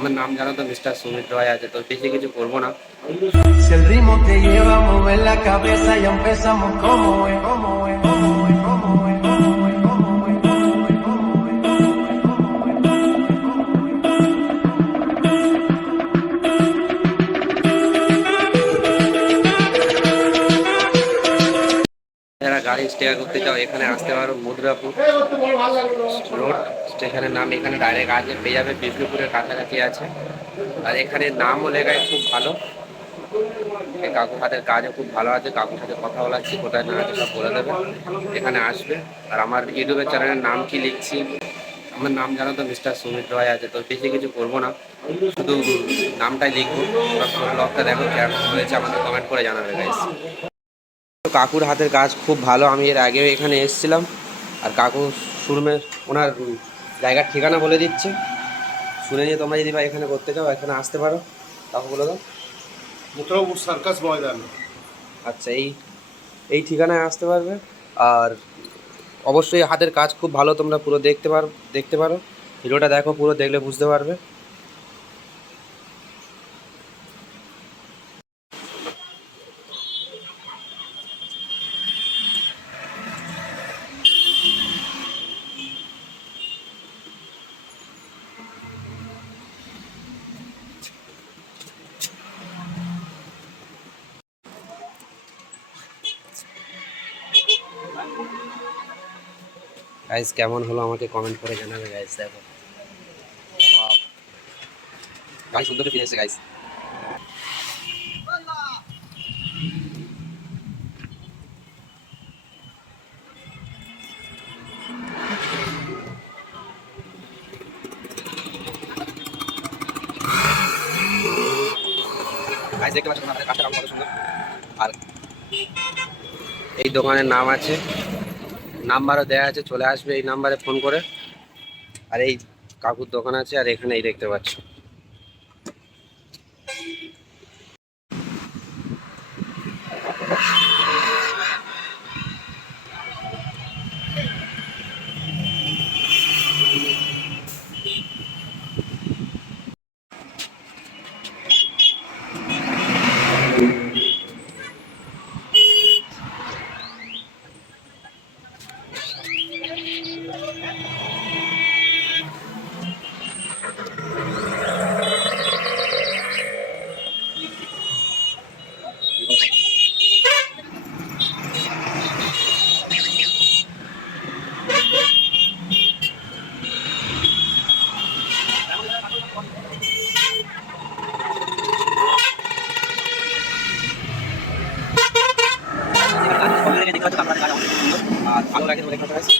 আমার নাম জানো তো, মিস্টার সুমিত রয় আছে, তো বেশি কিছু করবো না। Si el ritmo te lleva a mover la cabeza, ya empezamos como es, como es, como es, como es, como es, como es, como es, como es. যারা গাড়ি স্টেয়ার করতে চাও এখানে আসতে পারো, মধুরাপুর রোড স্টেশনের নাম এখানে ডাইরেক্ট আছে, পেয়ে যাবে, বিষ্ণুপুরের কাছাকাছি আছে। আর এখানে নামও লেখায় খুব ভালো, এই কাকুর হাতের কাজও খুব ভালো আছে, কাকুর সাথে কথা বলাচ্ছি, কোথায় না আছে সব বলে দেবে, এখানে আসবে। আর আমার ইউটিউবের চ্যানেলের নাম কি লিখছি, আমার নাম জানো তো, মিস্টার সুমিত রয় আছে, তো বেশি কিছু করবো না, শুধু নামটাই লিখবো। ব্লগটা দেখো কেমন হয়েছে আমাদের কমেন্ট করে জানাবে গাইস। কাকুর হাতের কাজ খুব ভালো, আমি এর আগেও এখানে এসেছিলাম। আর কাকু শোরুমে ওনার জায়গার ঠিকানা বলে দিচ্ছে, শুনে নিয়ে তোমরা যদি ভাই এখানে করতে চাও এখানে আসতে পারো। কাকু বলে দাও। মথুরাপুর সার্কাস ময়দান। আচ্ছা, এই ঠিকানায় আসতে পারবে। আর অবশ্যই হাতের কাজ খুব ভালো, তোমরা পুরো দেখতে পারো, ভিডিওটা দেখো, পুরো দেখলে বুঝতে পারবে। গাইস কেমন হলো আমাকে কমেন্ট করে জানাবে গাইস। দেখো গাইস সুন্দর ফিরে এসেছে গাইস। গাইস দেখতে পাচ্ছেন আমাদের কাজটা কত সুন্দর। আর এই দোকানের নাম আছে, নাম্বারও দেওয়া আছে, চলে আসবে এই নাম্বারে ফোন করে। আর এই কাকুর দোকান আছে, আর এখানে এই দেখতে পাচ্ছ। দেখতে পাচ্ছ, আর ভালো লাগে দেখতে পাচ্ছ।